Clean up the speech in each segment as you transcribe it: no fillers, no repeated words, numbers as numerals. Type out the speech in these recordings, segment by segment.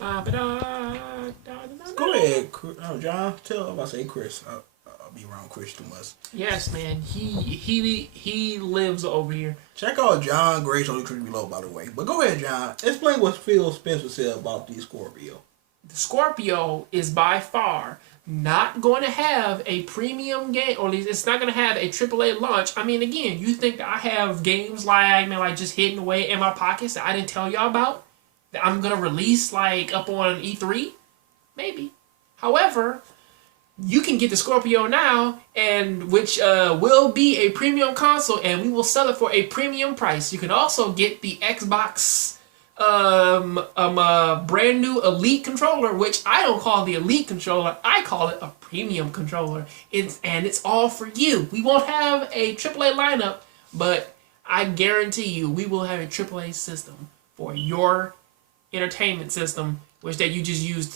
Go ahead, John. Tell I say Chris. I'll be around Chris too much. Yes, man. He lives over here. Check out John Grace on the Creepy Below, by the way. But go ahead, John. Explain what Phil Spencer said about the Scorpio. The Scorpio is by far not going to have a premium game, or at least it's not going to have a AAA launch. I mean, again, you think that I have games like just hidden away in my pockets that I didn't tell y'all about? That I'm going to release like up on E3? Maybe. However, you can get the Scorpio now, and which will be a premium console, and we will sell it for a premium price. You can also get the Xbox brand new Elite controller, which I don't call the Elite controller. I call it a premium controller. It's all for you. We won't have a AAA lineup, but I guarantee you we will have a AAA system for your entertainment system, which that you just use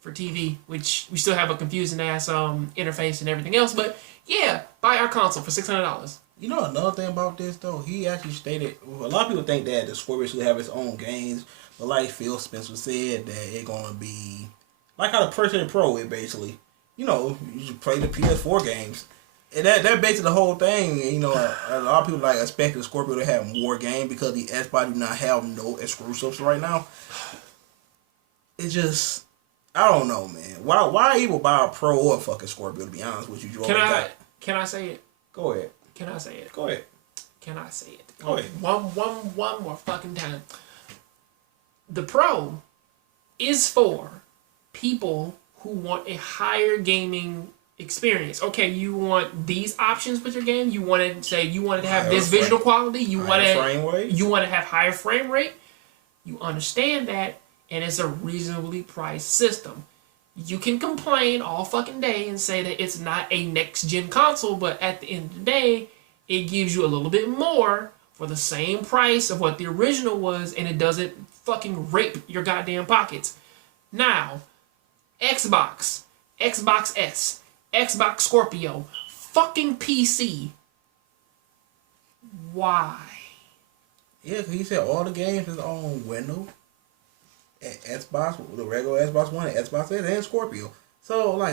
for TV, which we still have a confusing ass interface and everything else. But yeah, buy our console for $600. You know another thing about this though, he actually stated a lot of people think that the Scorpio should have its own games, but like Phil Spencer said, that it's gonna be like how the PlayStation Pro is basically. You know, you should play the PS4 games. And that basically the whole thing. You know, a lot of people like expect the Scorpio to have more games because the Xbox do not have no exclusives right now. It's just, I don't know, man. Why even buy a Pro or a fucking Scorpio? To be honest with you, Can I say it? Go ahead. Can I say it? Go ahead. Can I say it? Go ahead. One more fucking time. The Pro is for people who want a higher gaming experience. Okay, you want these options with your game. You wanted to have higher this visual quality. You want to have higher frame rate. You understand that, and it's a reasonably priced system. You can complain all fucking day and say that it's not a next-gen console, but at the end of the day, it gives you a little bit more for the same price of what the original was, and it doesn't fucking rape your goddamn pockets. Now, Xbox S, Xbox Scorpio, fucking PC. Why? Yeah, because he said all the games is on Windows. Xbox, the regular Xbox One, Xbox S, and Scorpio. So why?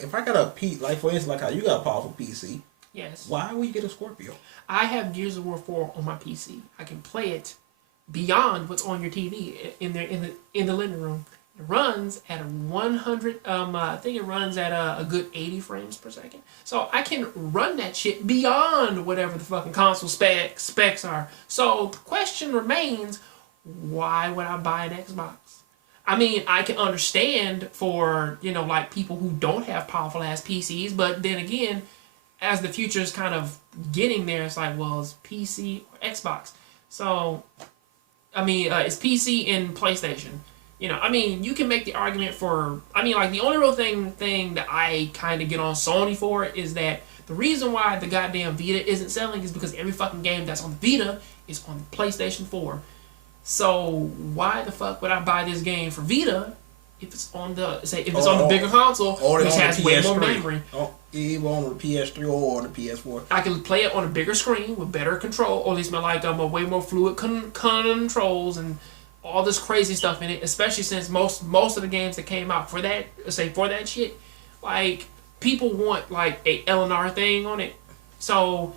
If I got a P, like for instance, like how you got a powerful PC, yes. Why would you get a Scorpio? I have Gears of War 4 on my PC. I can play it beyond what's on your TV in the living room. It runs at a 100. I think it runs at a good 80 frames per second. So I can run that shit beyond whatever the fucking console specs are. So the question remains. Why would I buy an Xbox? I mean, I can understand for, like people who don't have powerful ass PCs, but then again, as the future is kind of getting there, it's like, well, it's PC or Xbox. So, I mean, it's PC and PlayStation. I mean, you can make the argument for, like the only real thing that I kind of get on Sony for is that the reason why the goddamn Vita isn't selling is because every fucking game that's on the Vita is on the PlayStation 4. So why the fuck would I buy this game for Vita if it's on the bigger console, which has way more memory? Either on the PS3 or on the PS4. I can play it on a bigger screen with better control, or at least a way more fluid controls and all this crazy stuff in it. Especially since most of the games that came out for that shit, like people want like a LNR thing on it. So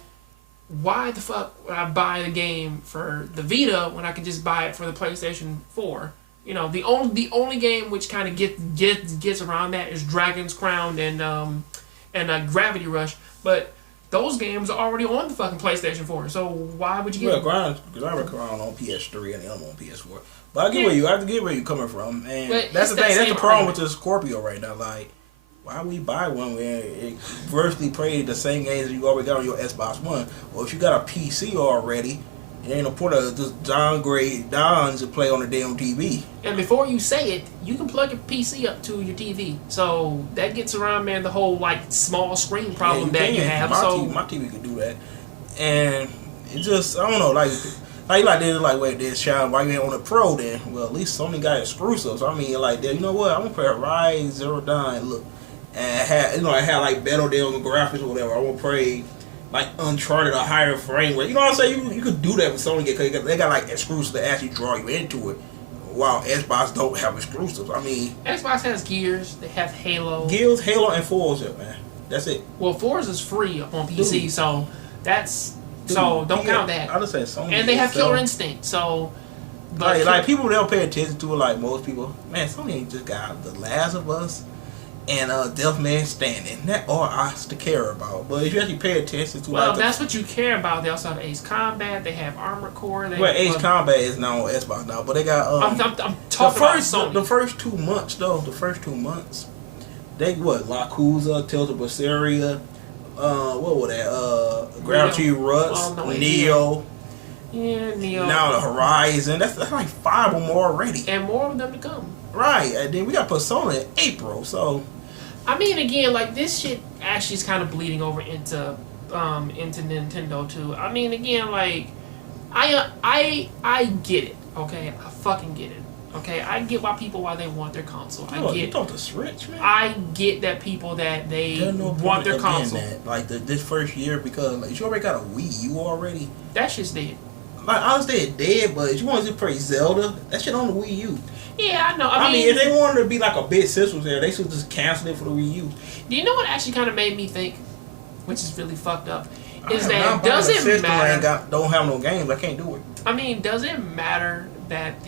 why the fuck would I buy the game for the Vita when I can just buy it for the PlayStation 4? The only game which kind of gets around that is Dragon's Crown and Gravity Rush, but those games are already on the fucking PlayStation 4. So why would you get? Well, Gravity Crown on PS3 and the other one on PS4. But I have to get where you're coming from, and that's the thing. That's the problem with the Scorpio right now. Like, why would you buy one where it virtually plays the same games you already got on your Xbox One? Well, if you got a PC already, you ain't gonna put just downgrade downs to play on the damn TV. And before you say it, you can plug your PC up to your TV, so that gets around, man, the whole like small screen problem that you have. My TV can do that, and it just I don't know this Sean, why you ain't on the Pro then? Well, at least Sony got exclusives. I mean, like that. You know what? I'm gonna play Rise Zero Dawn. Look. And I had like better deal on the graphics or whatever. I want to play like Uncharted, a higher frame rate. You know what I'm saying? You could do that with Sony because they got like exclusives to actually draw you into it. While Xbox don't have exclusives. I mean, Xbox has Gears. They have Halo. Gears, Halo, and Forza, man. That's it. Well, Forza's free on PC, Dude. so that's so don't count that. I just said Sony. And they have Killer Instinct, so. But like people don't pay attention to it like most people. Man, Sony ain't just got The Last of Us and Death Man Standing. That are us to care about. But if you actually pay attention to well, that's what you care about. They also have Ace Combat. They have Armored Core. Well, Ace Combat is now on Xbox now, but they got I'm talking about Sony. The first 2 months though. The first 2 months, they Yakuza, Tales of Berseria, what was that? Gravity Rush, Neo. Yeah, Neo. Now the Horizon. That's like 5 or more already. And more of them to come. Right, and then we got Persona in April, so. I mean, again, like this shit actually is kind of bleeding over into Nintendo too. I mean, again, like I get it. Okay, I fucking get it. Okay, I get why they want their console. You talk to Switch, man. I get that people that they want their console. Like this first year because like, you already got a Wii U already. That shit's dead. Like honestly, it's dead. But if you want to play Zelda, that shit on the Wii U. Yeah, I know. I mean, if they wanted to be like a big system there, they should just cancel it for the Wii U. Do you know what actually kind of made me think, which is really fucked up, is that does it matter? Don't have no games. I can't do it. I mean, does it matter that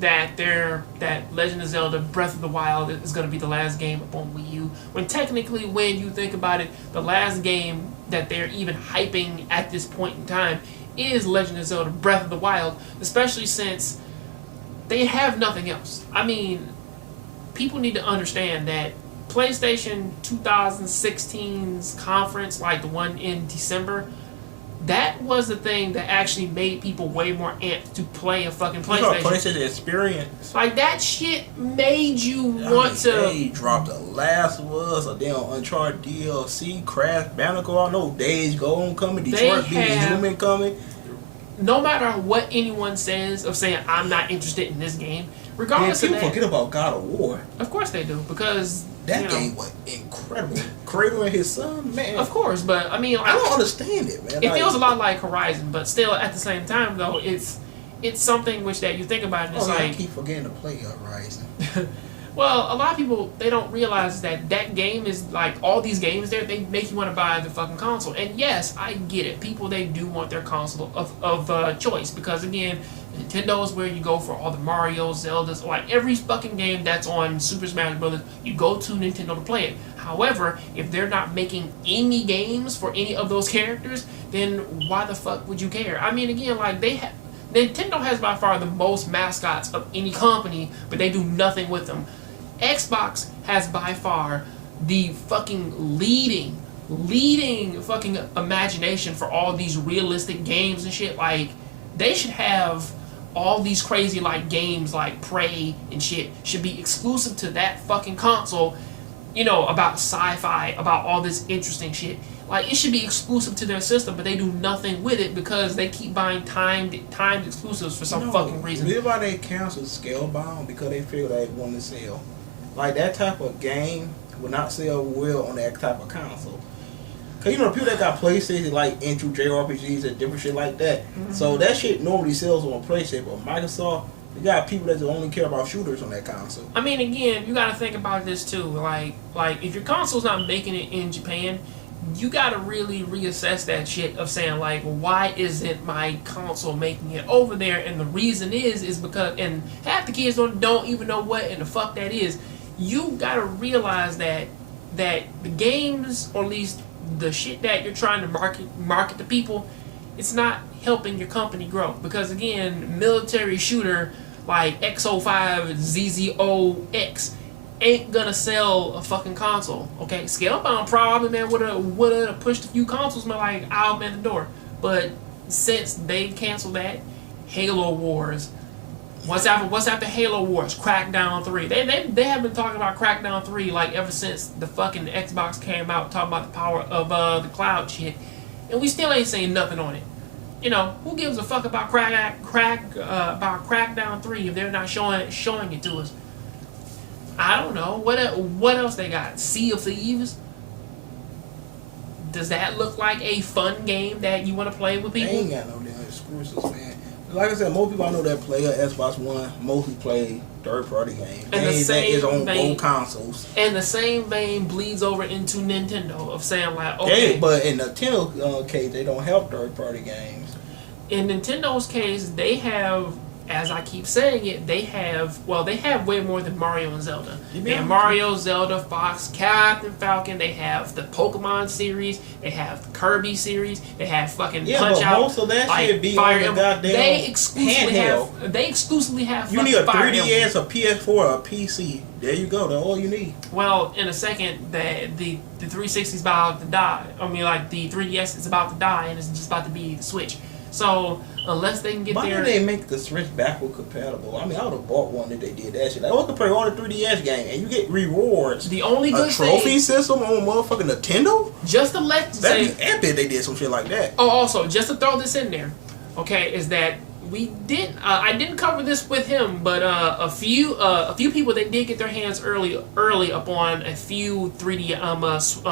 that Legend of Zelda Breath of the Wild is going to be the last game up on Wii U? When technically, when you think about it, the last game that they're even hyping at this point in time is Legend of Zelda Breath of the Wild, especially since they have nothing else. I mean, people need to understand that PlayStation 2016's conference, like the one in December, that was the thing that actually made people way more amped to play a fucking PlayStation. PlayStation experience. Like, that shit made you want to... They dropped The Last of Us, a damn Uncharted DLC, Crash Bandicoot, I know Days Gone coming, Detroit Become Human coming. No matter what anyone says of saying, I'm not interested in this game, regardless of that... People forget about God of War. Of course they do, because... That game was incredible. Kratos and his son, man. Of course, but I mean... I don't understand it, man. It feels a lot like Horizon, but still, at the same time, though, it's something which that you think about and it's like... I keep forgetting to play Horizon. Well, a lot of people, they don't realize that game is like, all these games there, they make you want to buy the fucking console. And yes, I get it. People, they do want their console of choice. Because again, Nintendo is where you go for all the Mario, Zeldas, like every fucking game that's on Super Smash Bros. You go to Nintendo to play it. However, if they're not making any games for any of those characters, then why the fuck would you care? I mean, again, like Nintendo has by far the most mascots of any company, but they do nothing with them. Xbox has by far the fucking leading fucking imagination for all these realistic games and shit. Like, they should have all these crazy like games like Prey and shit should be exclusive to that fucking console, you know, about sci-fi, about all this interesting shit. Like, it should be exclusive to their system, but they do nothing with it because they keep buying timed exclusives for some fucking reason. Maybe why they canceled Scalebound because they figured they wanted to sell. Like, that type of game would not sell well on that type of console. Cause you know people that got PlayStation like into JRPGs and different shit like that. Mm-hmm. So that shit normally sells on PlayStation, but Microsoft, they got people that only care about shooters on that console. I mean, again, you gotta think about this too. Like if your console's not making it in Japan, you gotta really reassess that shit of saying like, why isn't my console making it over there? And the reason is because, and half the kids don't even know what in the fuck that is. You gotta realize that the games, or at least the shit that you're trying to market to people, it's not helping your company grow. Because again, military shooter like XO5 ZZOX ain't gonna sell a fucking console. Okay, Scalebound probably, man, would've pushed a few consoles, man, like out man the door. But since they canceled that, Halo Wars. What's after Halo Wars? Crackdown 3. They have been talking about Crackdown 3 like ever since the fucking Xbox came out, talking about the power of the cloud shit, and we still ain't saying nothing on it. You know, who gives a fuck about Crackdown 3 if they're not showing it to us? I don't know. What else they got? Sea of Thieves. Does that look like a fun game that you want to play with people? They ain't got no damn exclusives, man. Like I said, most people I know that play a Xbox One mostly play third-party games. And the Games that same is on vein- both consoles. And the same vein bleeds over into Nintendo of saying like, okay, But in Nintendo case, they don't have third-party games. in Nintendo's case, they have, as I keep saying it, they have way more than Mario and Zelda. They have Mario, Zelda, Fox, Captain Falcon. They have the Pokemon series. They have the Kirby series. They have fucking Punch Out. Most of that like, shit be Fire on the Emblem. goddamn They exclusively handheld. have. They exclusively have. You need a Fire 3DS, Emblem. a PS4, or a PC. There you go. That's all you need. Well, in a second, the 360 is about to die. I mean, like the 3DS is about to die, and it's just about to be the Switch. So unless they can get Why there, did they make the Switch backward compatible? I mean, I would have bought one if they did that shit. Like, I want to play all the 3DS games, and you get rewards. the only good A trophy thing, system on motherfucking Nintendo? just to let say, That'd be epic. They did some shit like that. oh, also just to throw this in there, okay, is that we did I didn't cover this with him, but a few people they did get their hands early upon a few 3D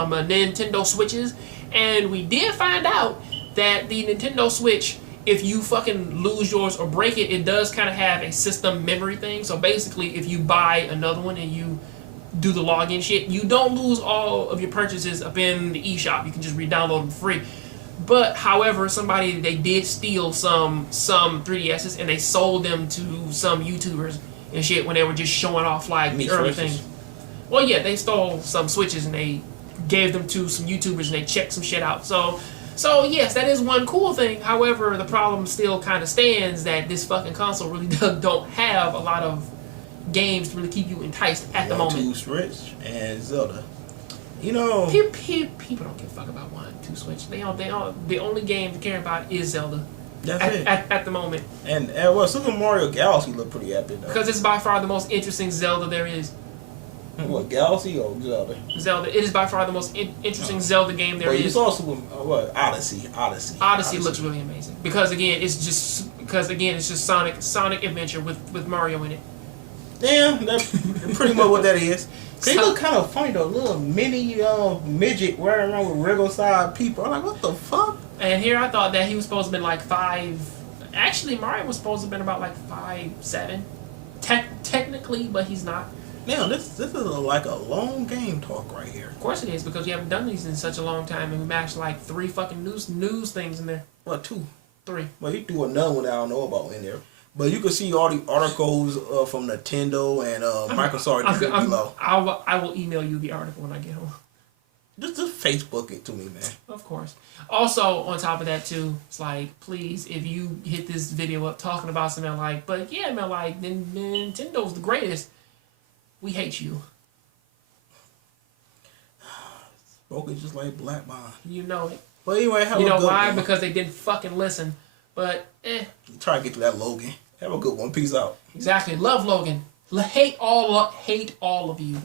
Nintendo Switches, and we did find out that the Nintendo Switch, if you fucking lose yours or break it, it does kind of have a system memory thing. So basically, if you buy another one and you do the login shit, you don't lose all of your purchases up in the eShop. You can just re-download them free. But however, they did steal some 3DSs and they sold them to some YouTubers and shit when they were just showing off like the early things. Well, yeah, they stole some Switches and they gave them to some YouTubers and they checked some shit out. So yes, that is one cool thing. However, the problem still kind of stands that this fucking console really don't have a lot of games to really keep you enticed at the moment. 2 Switch and Zelda. You know, People don't give a fuck about 1 and 2 Switch. They the only game to care about is Zelda. That's it. At the moment. And Super Mario Galaxy look pretty epic though. Because it's by far the most interesting Zelda there is. What, Galaxy or Zelda? Zelda. It is by far the most interesting Zelda game there is. You saw Super Odyssey. Odyssey looks really amazing because again it's just Sonic Adventure with Mario in it. Damn, that's pretty much what that is. They look kind of funny though, little mini midget running around with regular sized people. I'm like, what the fuck? And here I thought that he was supposed to be like 5. Actually, Mario was supposed to have been about like 5'7", technically, but he's not. Damn, this is like a long game talk right here. Of course it is, because you haven't done these in such a long time, and we matched like 3 fucking news things in there. What, 2? 3. Well, he threw another one that I don't know about in there. But you can see all the articles from Nintendo and Microsoft below. I will email you the article when I get home. Just Facebook it to me, man. Of course. Also, on top of that too, it's like, please, if you hit this video up talking about something like, but yeah, man, like Nintendo's the greatest, we hate you. Spoken just like Black Bond. You know it. But anyway, have a good one. You know why? Because they didn't fucking listen. But Try to get to that Logan. Have a good one. Peace out. Exactly. Love Logan. Hate all of you.